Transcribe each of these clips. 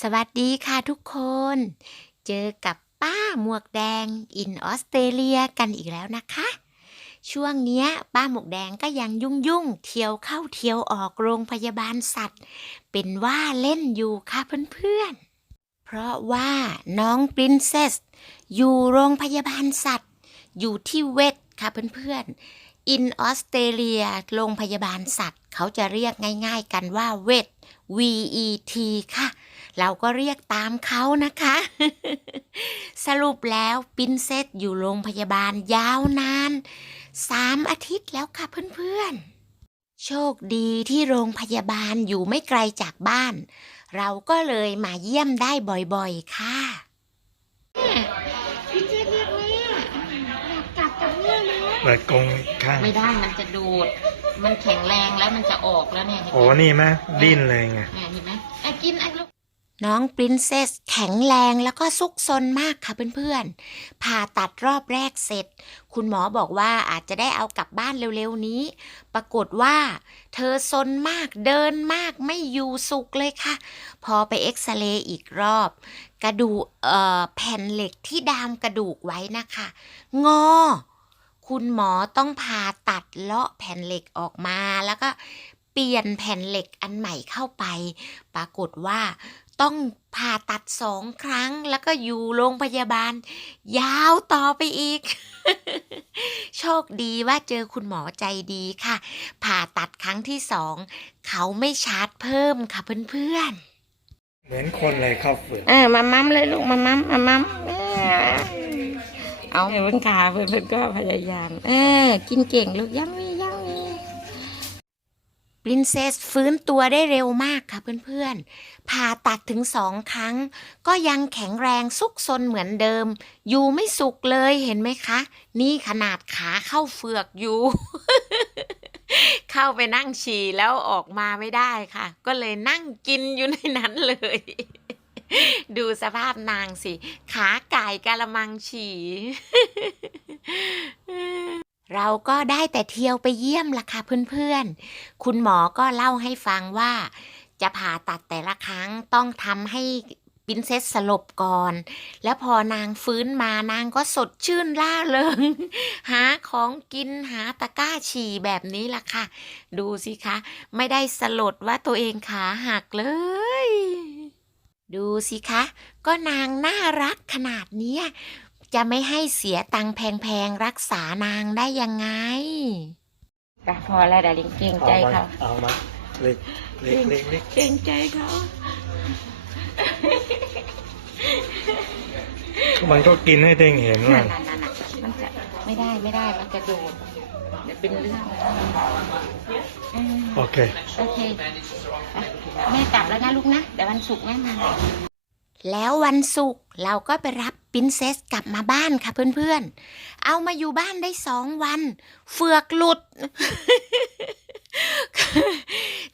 สวัสดีค่ะทุกคน เจอกับป้าหมวกแดงอินออสเตรเลียกันอีกแล้วนะคะ ช่วงเนี้ยป้าหมวกแดงก็ยังยุ่งยุ่งเที่ยวเข้าเที่ยวออกโรงพยาบาลสัตว์ เป็นว่าเล่นอยู่ค่ะเพื่อนๆ เพราะว่าน้องปรินเซสอยู่โรงพยาบาลสัตว์ อยู่ที่เวทค่ะเพื่อนๆ อินออสเตรเลียโรงพยาบาลสัตว์ เขาจะเรียกง่ายๆกันว่าเวท VET ค่ะ เราก็เรียกตามเขานะคะ สรุปแล้วปินเซตอยู่โรงพยาบาลยาวนานสามอาทิตย์แล้วค่ะเพื่อนๆ โชคดีที่โรงพยาบาลอยู่ไม่ไกลจากบ้าน เราก็เลยมาเยี่ยมได้บ่อยๆ ค่ะ เปิดกรงข้าง ไม่ได้มันจะดูด มันแข็งแรงแล้วมันจะออกแล้วเนี่ยเห็นไหมโอ้นี่ไหมดิ้นเลยไง เนี่ยเห็นไหมไอ้กินไอ้ลูก น้องปรินเซสแข็งแรงแล้วก็ซุกซนมากค่ะเพื่อนๆ ผ่าตัดรอบแรกเสร็จ คุณหมอบอกว่าอาจจะได้เอากลับบ้านเร็วๆนี้ ปรากฏว่า เธอซนมากเดินมากไม่อยู่สุขเลยค่ะ พอไปเอ็กซเรย์อีกรอบ กระดูกเอ่อแผ่นเหล็กที่ดามกระดูกไว้นะคะ งอ คุณหมอต้องผ่าตัดเลาะแผ่นเหล็กออกมา แล้วก็เปลี่ยนแผ่นเหล็กอันใหม่เข้าไป ปรากฏว่าต้องผ่าตัดสองครั้งแล้วก็อยู่โรงพยาบาล ยาวต่อไปอีก โชคดีว่าเจอคุณหมอใจดีค่ะ ผ่าตัดครั้งที่สองเขาไม่ชาร์จเพิ่มค่ะเพื่อนๆ เหมือนคนเลยเข้าเฟือก เออมามั่มเลยลูกมามั่มมามั่ม เออเอาเพิ่นขาเพิ่นเพิ่นก็พยายาม เออ กินเก่งลูกยังมียังมีปรินเซสฟื้นตัวได้เร็วมากค่ะเพื่อนๆ ผ่าตัดถึงสองครั้ง ก็ยังแข็งแรงซุกซนเหมือนเดิม อยู่ไม่สุกเลยเห็นไหมคะ นี่ขนาดขาเข้าเฟือกอยู่ เข้าไปนั่งฉี่แล้วออกมาไม่ได้ค่ะ ก็เลยนั่งกินอยู่ในนั้นเลย ดูสภาพนางสิ ขาไก่กะละมังฉี่เราก็ได้แต่เที่ยวไปเยี่ยมล่ะค่ะเพื่อนๆ คุณหมอก็เล่าให้ฟังว่า จะผ่าตัดแต่ละครั้งต้องทำให้ปรินเซสสลบก่อน แล้วพอนางฟื้นมานางก็สดชื่นล่าเริง หาของกินหาตะกร้าฉี่แบบนี้ล่ะค่ะ ดูสิคะ ไม่ได้สลดว่าตัวเองขาหักเลย ดูสิคะ ก็นางน่ารักขนาดเนี้ยจะไม่ให้เสียตังค์แพงๆ รักษานางได้ยังไงพอแล้วดาริงเกรงใจเอาเขามาเอามาเล็กเล็กเล็กเล็กเกรงใจเขามันก็กินให้เด้งเห็นว่านั่นนั่นนั่นมันจะไม่ได้ไม่ได้มันจะโดด เดี๋ยวเป็นเรื่องเออโอเค โอเคอะแม่กลับแล้วนะลูกนะเดี๋ยววันศุกร์แม่มา แล้ววันศุกร์เราก็ไปรับปรินเซสกลับมาบ้านค่ะเพื่อนๆ เอามาอยู่บ้านได้สองวัน เฟือกหลุด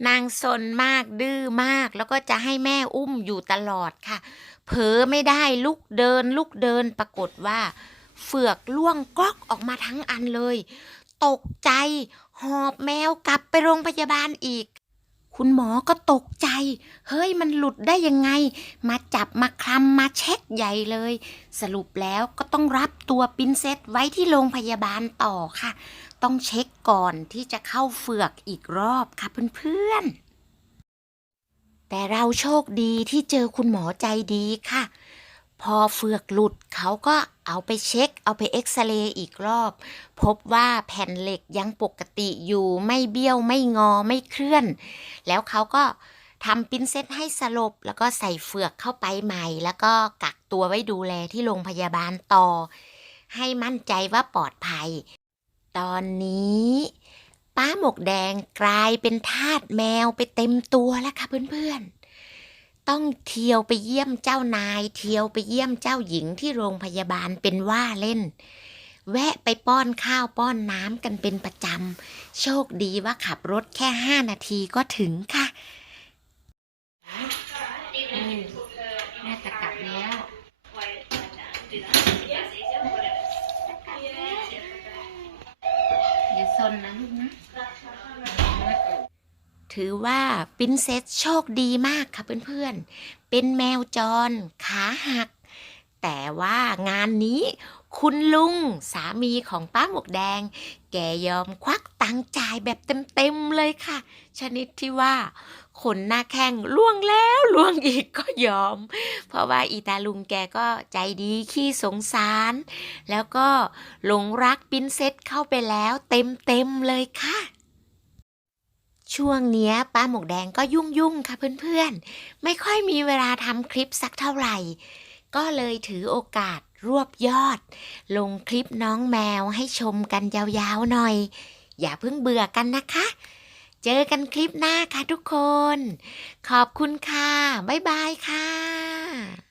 นางสนมากดื้อมาก แล้วก็จะให้แม่อุ้มอยู่ตลอดค่ะ เผลอไม่ได้ลุกเดินลุกเดินปรากฏว่า เฟือกล่วงกล้อกออกมาทั้งอันเลย ตกใจ หอบแมวกลับไปโรงพยาบาลอีก คุณหมอก็ตกใจ เฮ้ยมันหลุดได้ยังไง มาจับมาคลำมาเช็คใหญ่เลย สรุปแล้วก็ต้องรับตัวปินเซสไว้ที่โรงพยาบาลต่อค่ะ ต้องเช็คก่อนที่จะเข้าเฟือกอีกรอบค่ะเพื่อนๆแต่เราโชคดีที่เจอคุณหมอใจดีค่ะ พอเฟือกหลุดเขาก็เอาไปเช็ค เอาไปเอ็กซเรย์อีกรอบ พบว่าแผ่นเหล็กยังปกติอยู่ไม่เบี้ยวไม่งอไม่เคลื่อน แล้วเขาก็ทำปรินเซตให้สลบ แล้วก็ใส่เฟือกเข้าไปใหม่ แล้วก็กักตัวไว้ดูแลที่โรงพยาบาลต่อ ให้มั่นใจว่าปลอดภัย ตอนนี้ป้าหมกแดงกลายเป็นทาสแมวไปเต็มตัวแล้วค่ะเพื่อนๆ ต้องเที่ยวไปเยี่ยมเจ้านาย เที่ยวไปเยี่ยมเจ้าหญิงที่โรงพยาบาลเป็นว่าเล่น แวะไปป้อนข้าวป้อนน้ำกันเป็นประจำ โชคดีว่าขับรถแค่ห้านาทีก็ถึงค่ะ ถือว่าปินเซสโชคดีมากค่ะเพื่อนๆ เป็นแมวจรขาหัก แต่ว่างานนี้คุณลุงสามีของป้าหมวกแดง แกยอมควักตังค์จ่ายแบบเต็มๆเลยค่ะ ชนิดที่ว่าขนหน้าแข้งล่วงแล้วล่วงอีกก็ยอม เพราะว่าอีตาลุงแกก็ใจดีขี้สงสาร แล้วก็หลงรักปินเซสเข้าไปแล้วเต็มๆเลยค่ะ ช่วงเนี้ยป้าหมกแดงก็ยุ่งๆค่ะเพื่อนๆ ไม่ค่อยมีเวลาทำคลิปสักเท่าไหร่ ก็เลยถือโอกาสรวบยอด ลงคลิปน้องแมวให้ชมกันยาวๆหน่อย อย่าเพิ่งเบื่อกันนะคะ เจอกันคลิปหน้าค่ะทุกคน ขอบคุณค่ะ บ๊ายบายค่ะ